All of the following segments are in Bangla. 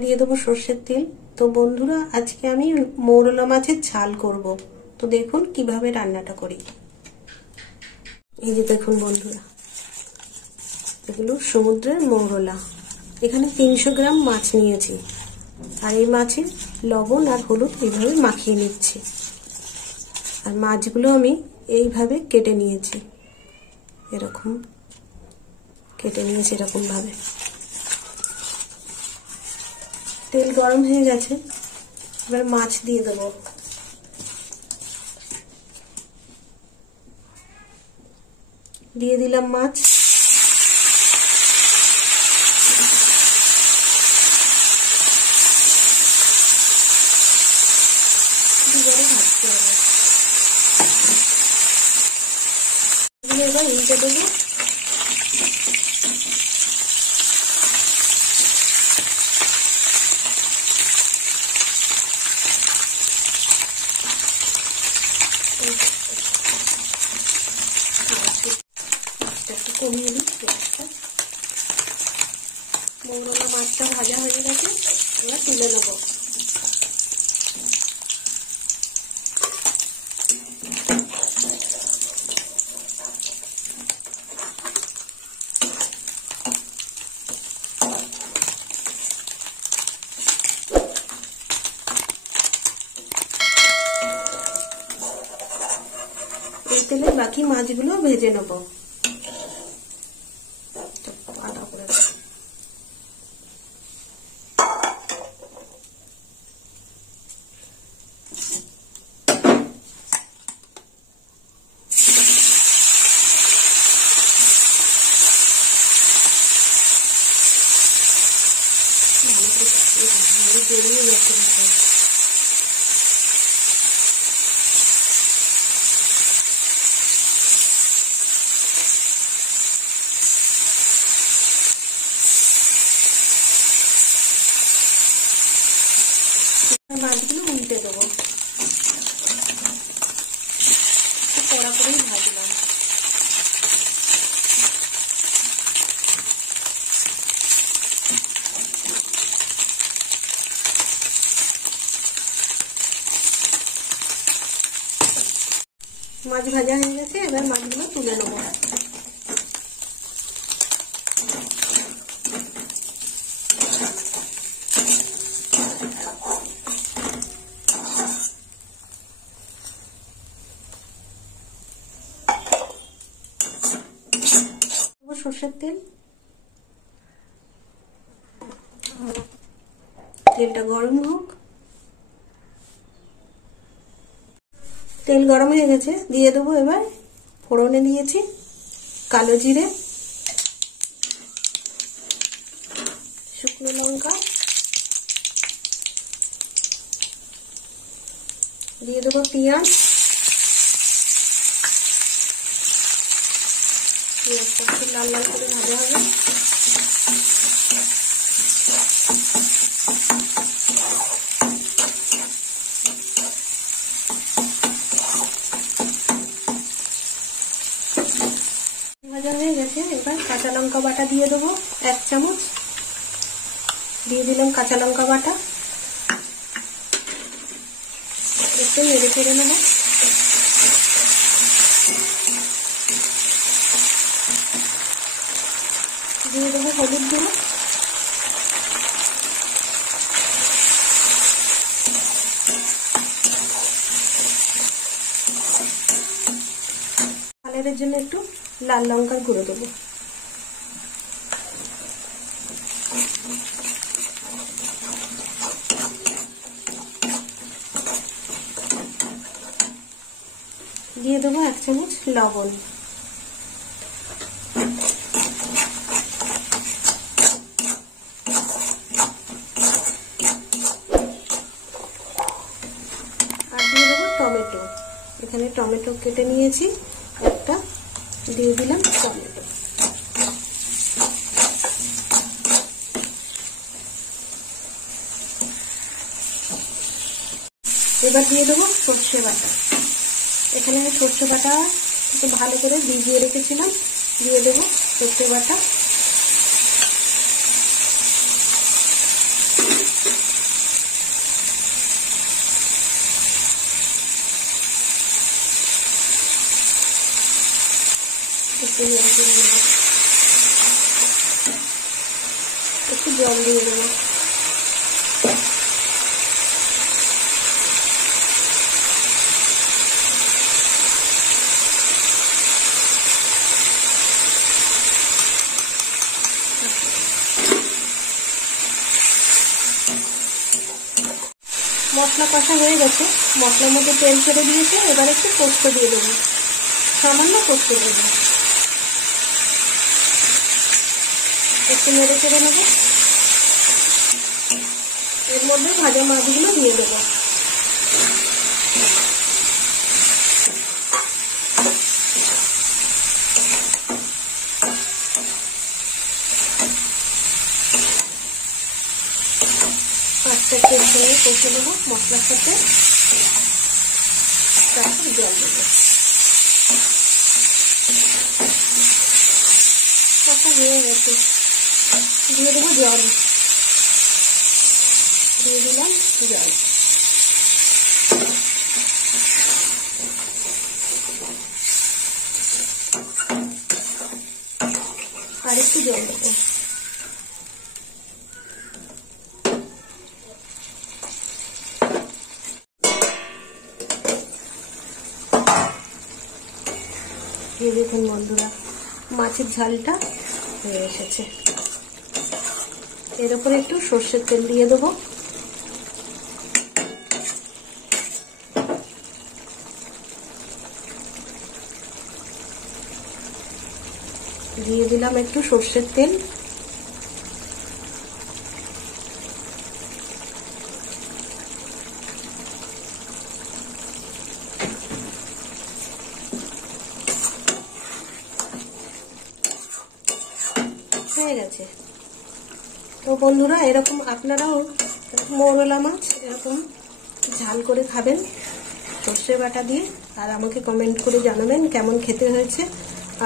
দিয়ে দেবো সর্ষের তেল। তো বন্ধুরা, আজকে আমি মৌরলা মাছের ঝাল করব। তো দেখুন কিভাবে রান্নাটা করি। এই যে দেখুন বন্ধুরা, এগুলো সমুদ্রের মৌরলা। এখানে 300 গ্রাম মাছ নিয়েছি, আর এই মাছে লবণ আর হলুদ এইভাবে মাখিয়ে নিচ্ছি। আর মাছগুলো আমি এইভাবে কেটে নিয়েছি, এরকম কেটে নিয়েছি এরকম ভাবে। তেল গরম হয়ে গেছে, এবার মাছ দিয়ে দেবো। দিয়ে দিলাম মাছ। দুবারে ভাজতে হবে। এবার উল্টে দেবো। একটু কমিয়ে দিই গ্যাসটা। মৌরলা মাছটা ভাজা হয়ে গেছে, এবার তুলে নেবো। এই তেলে বাকি মাছগুলো ভেজে নেবো। জড়িয়ে গেছে। মাছগুলো উল্টে দেবো, কড়া করেই ভাজলাম। মাছ ভাজা হয়ে গেছে, এবার মাছগুলো তুলে নেবো। সর্ষের তেল, তেলটা গরম হোক। তেল গরম হয়ে গেছে, দিয়ে দেবো এবার ফোড়নে দিয়েছি কালো জিরে, শুকনো লঙ্কা, দিয়ে দেবো পেঁয়াজ। পেঁয়াজটা একটু লাল লাল করে ভাজা হবে। ভাজা হয়ে গেছে, এবার কাঁচা লঙ্কা বাটা দিয়ে দেবো 1 চামচ। দিয়ে দিলাম কাঁচা লঙ্কা বাটা, একটু নেড়ে চেড়ে নেবো। দিয়ে দেবো হলুদ গুঁড়ো, কালারের জন্য একটু লাল লঙ্কার গুঁড়ো দেবো। দিয়ে দেবো 1 চামচ লবণ। আর দিয়ে দেবো টমেটো। এখানে টমেটো কেটে নিয়েছি একটা, দিয়ে দিলাম টমেটো। এবার দিয়ে দেবো সর্ষে বাটা। এখানে সর্ষে বাটা একটু ভালো করে ভিজিয়ে রেখেছিলাম, দিয়ে দেবো সর্ষে বাটা। একটু নেড়ে চেড়ে নেব। একটু জল দিয়ে দেবো। মশলা কষা হয়ে গেছে, মশলার মধ্যে তেল ছেড়ে দিয়েছে। এবার একটু পোস্ত দিয়ে দেবো, সামান্য পোস্ত দেবো। একটু নেড়ে চেড়ে নেবো। এর মধ্যে ভাজা মাছগুলো দিয়ে দেবো। মাছটা একটু সঙ্গে কষে দেবো মশলার সাথে, তারপর জল দেবো। কষা হয়ে গেছে, দিয়ে দেবো জল। দিয়ে দিলাম জল। আর একটু জল দেবো। এই দেখুন বন্ধুরা, মাছের ঝালটা হয়ে এসেছে। এর উপরে একটু সর্ষের তেল দিয়ে দেবো। দিয়ে দিলাম একটু সর্ষের তেল। হয়ে গেছে। তো বন্ধুরা, এরকম আপনারাও মৌরলা মাছ এরকম ঝাল করে খাবেন সর্ষে বাটা দিয়ে, আর আমাকে কমেন্ট করে জানাবেন কেমন খেতে হয়েছে।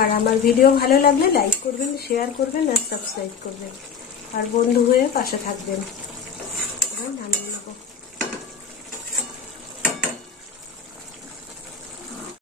আর আমার ভিডিও ভালো লাগলে লাইক করবেন, শেয়ার করবেন আর সাবস্ক্রাইব করবেন, আর বন্ধু হয়ে পাশে থাকবেন। নামিয়ে নেব।